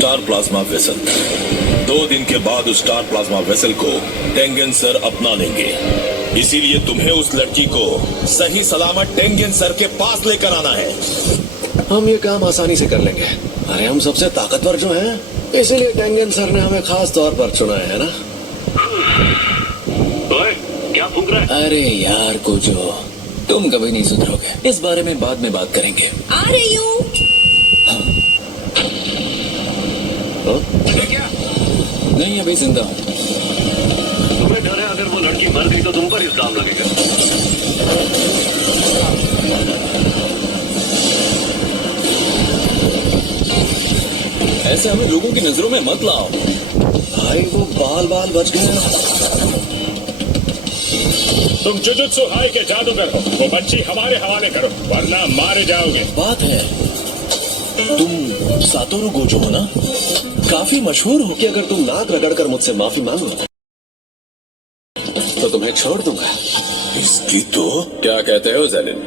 Star plasma vessel. 2 दिन के बाद उस स्टार प्लाज्मा वेसल को टेंगेन सर अपना लेंगे। इसीलिए तुम्हें उस लड़की को सही सलामत टेंगेन सर के पास लेकर आना है। हम ये काम आसानी से कर लेंगे। अरे हम सबसे ताकतवर जो हैं, इसीलिए टेंगेन सर ने हमें खास तौर पर चुना है ना। ओए, क्या फूंक रहा है? अरे यार कोजो, तुम कभी नहीं सुधरोगे। इस बारे में बाद में बात करेंगे। आ रही हूँ। क्या? नहीं, अभी जिंदा हूँ। तुम्हें डर है अगर वो लड़की मर गई तो तुम पर इल्जाम लगेगा। ऐसे हमें लोगों की नजरों में मत लाओ। भाई वो बाल बच गए। तुम जुजुत्सु हाई के जादूगर हो, वो बच्ची हमारे हवाले करो वरना मारे जाओगे। बात है, तुम सातोरू गोजो हो ना? काफी मशहूर हो। कि अगर तुम नाक रगड़कर मुझसे माफी मांगो तो तुम्हें छोड़ दूंगा। इसकी तो क्या कहते हो जेलिन?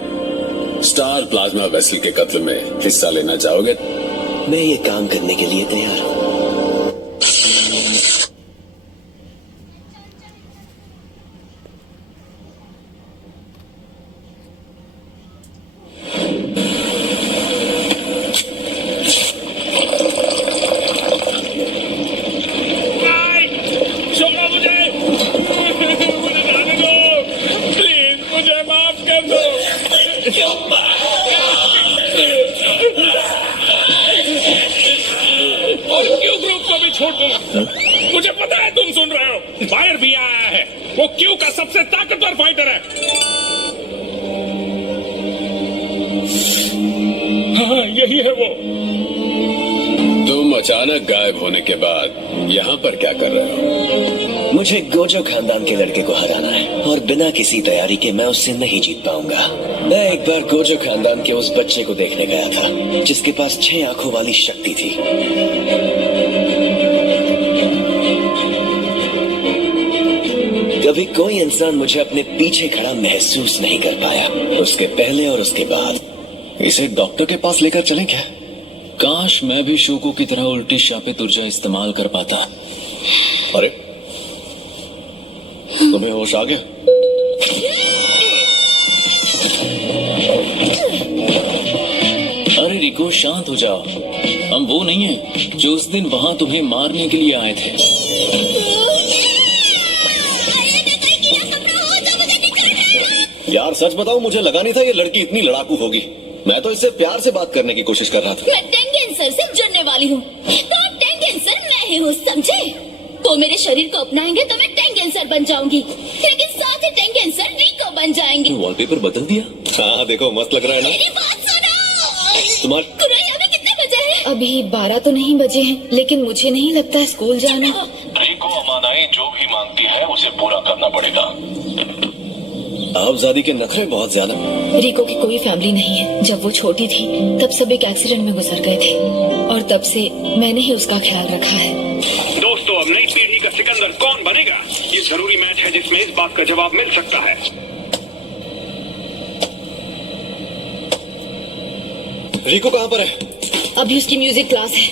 स्टार प्लाज्मा वेसल के कत्ल में हिस्सा लेना चाहोगे? मैं ये काम करने के लिए तैयार हूँ। छोड़ो मुझे, मुझे जाने दो, प्लीज मुझे माफ कर दो। और क्यों ग्रुप को भी छोड़ दो? मुझे पता है तुम सुन रहे हो। फायर भी आया है, वो क्यू का सबसे ताकतवर फाइटर है। हाँ, यही है वो। तुम अचानक गायब होने के बाद यहाँ पर क्या कर रहे हो? मुझे गोजो खानदान के लड़के को हराना है और बिना किसी तैयारी के मैं उससे नहीं जीत पाऊंगा। मैं एक बार गोजो खानदान के उस बच्चे को देखने गया था जिसके पास 6 आंखों वाली शक्ति थी। कभी कोई इंसान मुझे अपने पीछे खड़ा महसूस नहीं कर पाया, उसके पहले और उसके बाद। इसे डॉक्टर के पास लेकर चलें क्या? काश मैं भी शोको की तरह उल्टी शापित ऊर्जा इस्तेमाल कर पाता। अरे तुम्हें होश आ गया? अरे रिको, शांत हो जाओ। हम वो नहीं है जो उस दिन वहां तुम्हें मारने के लिए आए थे। यार सच बताऊं, मुझे लगा नहीं था ये लड़की इतनी लड़ाकू होगी। मैं तो इससे प्यार से बात करने की कोशिश कर रहा था। मैं टेंगेन सर से जुड़ने वाली हूँ, तो टेंगेन सर मैं ही हूँ, समझे? वो मेरे शरीर को अपनाएंगे तो मैं टेंगेन सर बन जाऊंगी, लेकिन साथ ही टेंगेन सर रिको बन जाएंगे। वॉलपेपर बदल दिया। हाँ देखो, मस्त लग रहा है ना? मेरी बात सुनो। तुम्हारे कुरई, अभी कितने बजे हैं? अभी 12 तो नहीं बजे हैं, लेकिन मुझे नहीं लगता स्कूल जाना। रिको अमानाई जो भी मांगती है उसे पूरा करना पड़ेगा। आपजादी के नखरे बहुत ज्यादा। रिको की कोई फैमिली नहीं है। जब वो छोटी थी तब सब एक एक्सीडेंट में गुजर गए थे और तब से मैंने ही उसका ख्याल रखा है। दोस्तों, अब नई पीढ़ी का सिकंदर कौन बनेगा? ये जरूरी मैच है जिसमें इस बात का जवाब मिल सकता है। रिको कहाँ पर है? अभी उसकी म्यूजिक क्लास है,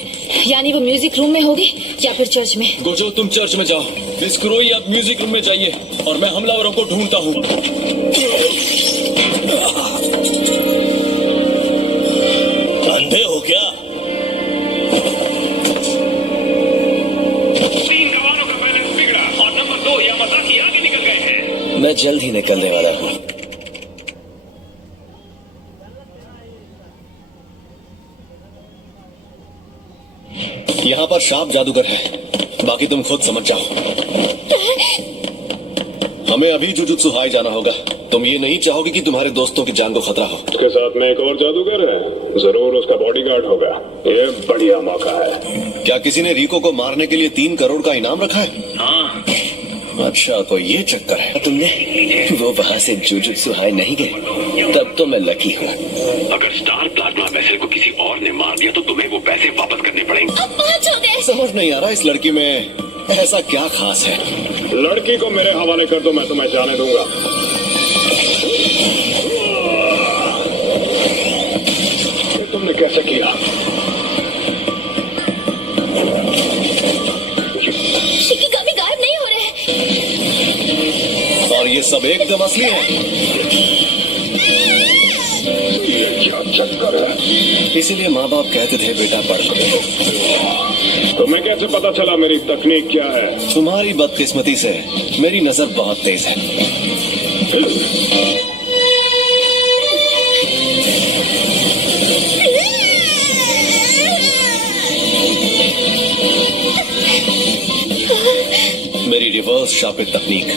यानी वो म्यूजिक रूम में होगी या फिर चर्च में। गोजो, तुम चर्च में जाओ। मिस कुरोई, आप म्यूजिक रूम में जाइए और मैं हमलावरों को ढूंढता हूँ। अंधे हो क्या? 3 जवानों का बैलेंस बिगड़ा और नंबर 2 यामाजाकी आगे निकल गए हैं। मैं जल्द ही निकलने वाला हूँ। यहाँ पर शार्प जादूगर है, बाकी तुम खुद समझ जाओ। हमें अभी जुजुत्सु हाई जाना होगा। तुम ये नहीं चाहोगे कि तुम्हारे दोस्तों की जान को खतरा हो। उसके साथ में एक और जादूगर है, जरूर उसका बॉडीगार्ड होगा। ये बढ़िया मौका है। क्या किसी ने रिको को मारने के लिए 3 करोड़ का इनाम रखा है? हाँ, अच्छा, तो ये चक्कर है। तुमने वो वहाँ से जुजुत्सु हाई नहीं गए, तब तो मैं लकी हूँ। अगर स्टार प्लाज्मा वेसल को किसी और ने मार दिया तो तुम्हें वो पैसे वापस करने पड़ेंगे। अब पहुंचो दे। समझ नहीं आ रहा इस लड़की में ऐसा क्या खास है। लड़की को मेरे हवाले कर दो, मैं तुम्हें जाने दूंगा। तुमने कैसे किया? ये सब एकदम असली है। ये क्या चक्कर है? इसीलिए माँ बाप कहते थे बेटा पढ़। तुम्हें कैसे पता चला मेरी तकनीक क्या है? तुम्हारी बदकिस्मती से मेरी नजर बहुत तेज है। मेरी रिवर्स शापित तकनीक।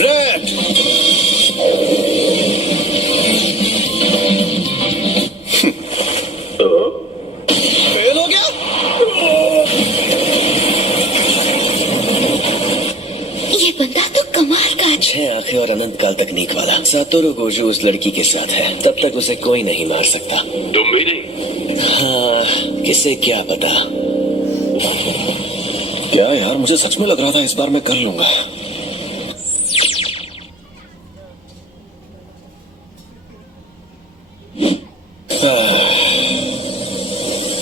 रेड फेल हो गया। ये बंदा तो कमाल का है। 6 आंखें और अनंत काल तकनीक वाला सातोरू गोजो उस लड़की के साथ है, तब तक उसे कोई नहीं मार सकता। तुम भी नहीं? हाँ, किसे क्या पता। क्या यार, मुझे सच में लग रहा था इस बार मैं कर लूंगा।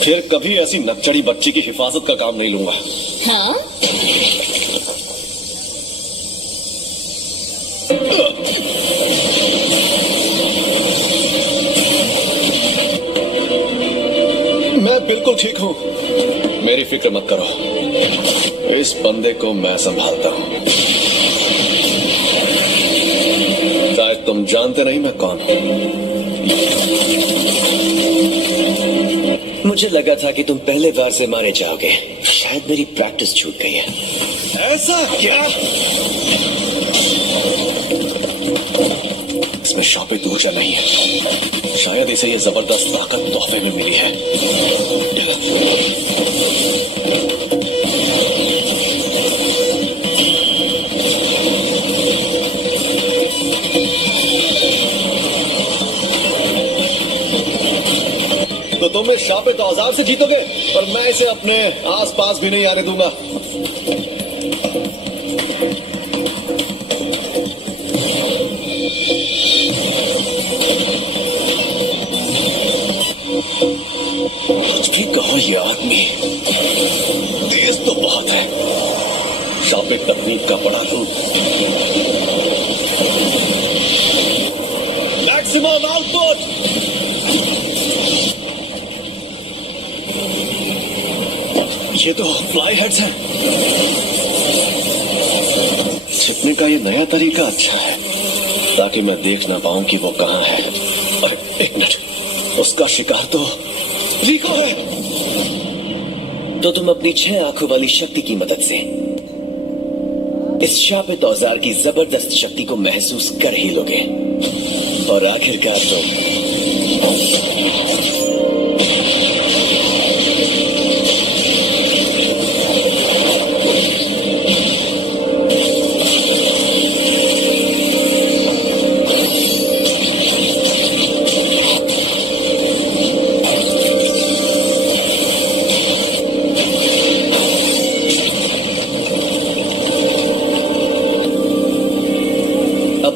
फिर कभी ऐसी नकचड़ी बच्ची की हिफाजत का काम नहीं लूंगा। हाँ, मैं बिल्कुल ठीक हूँ, मेरी फिक्र मत करो। इस बंदे को मैं संभालता हूँ। शायद तुम जानते नहीं मैं कौन हूँ। मुझे लगा था कि तुम पहले बार से मारे जाओगे। शायद मेरी प्रैक्टिस छूट गई है। ऐसा क्या? इसमें शापित ऊर्जा नहीं है। शायद इसे ये जबरदस्त ताकत तोहफे में मिली है। तो तुम इस शापित औजार से जीतोगे, पर मैं इसे अपने आसपास भी नहीं आने दूंगा। कुछ भी कहो, ये आदमी तेज तो बहुत है। शापित तकनीक का बड़ा रूप। Maximum output. ये तो फ्लाई हेड्स हैं। छिपने का ये नया तरीका अच्छा है, ताकि मैं देख ना पाऊं कि वो कहां है। अरे एक मिनट, उसका शिकार तो रिको है। तो तुम अपनी 6 आंखों वाली शक्ति की मदद से इस शापित औजार की जबरदस्त शक्ति को महसूस कर ही लोगे, और आखिरकार तुम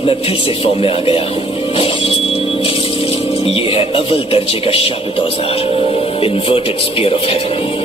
मैं फिर से फॉर्म में आ गया हूं। ये है अव्वल दर्जे का शापित औजार, इन्वर्टेड स्पीयर ऑफ हेवन।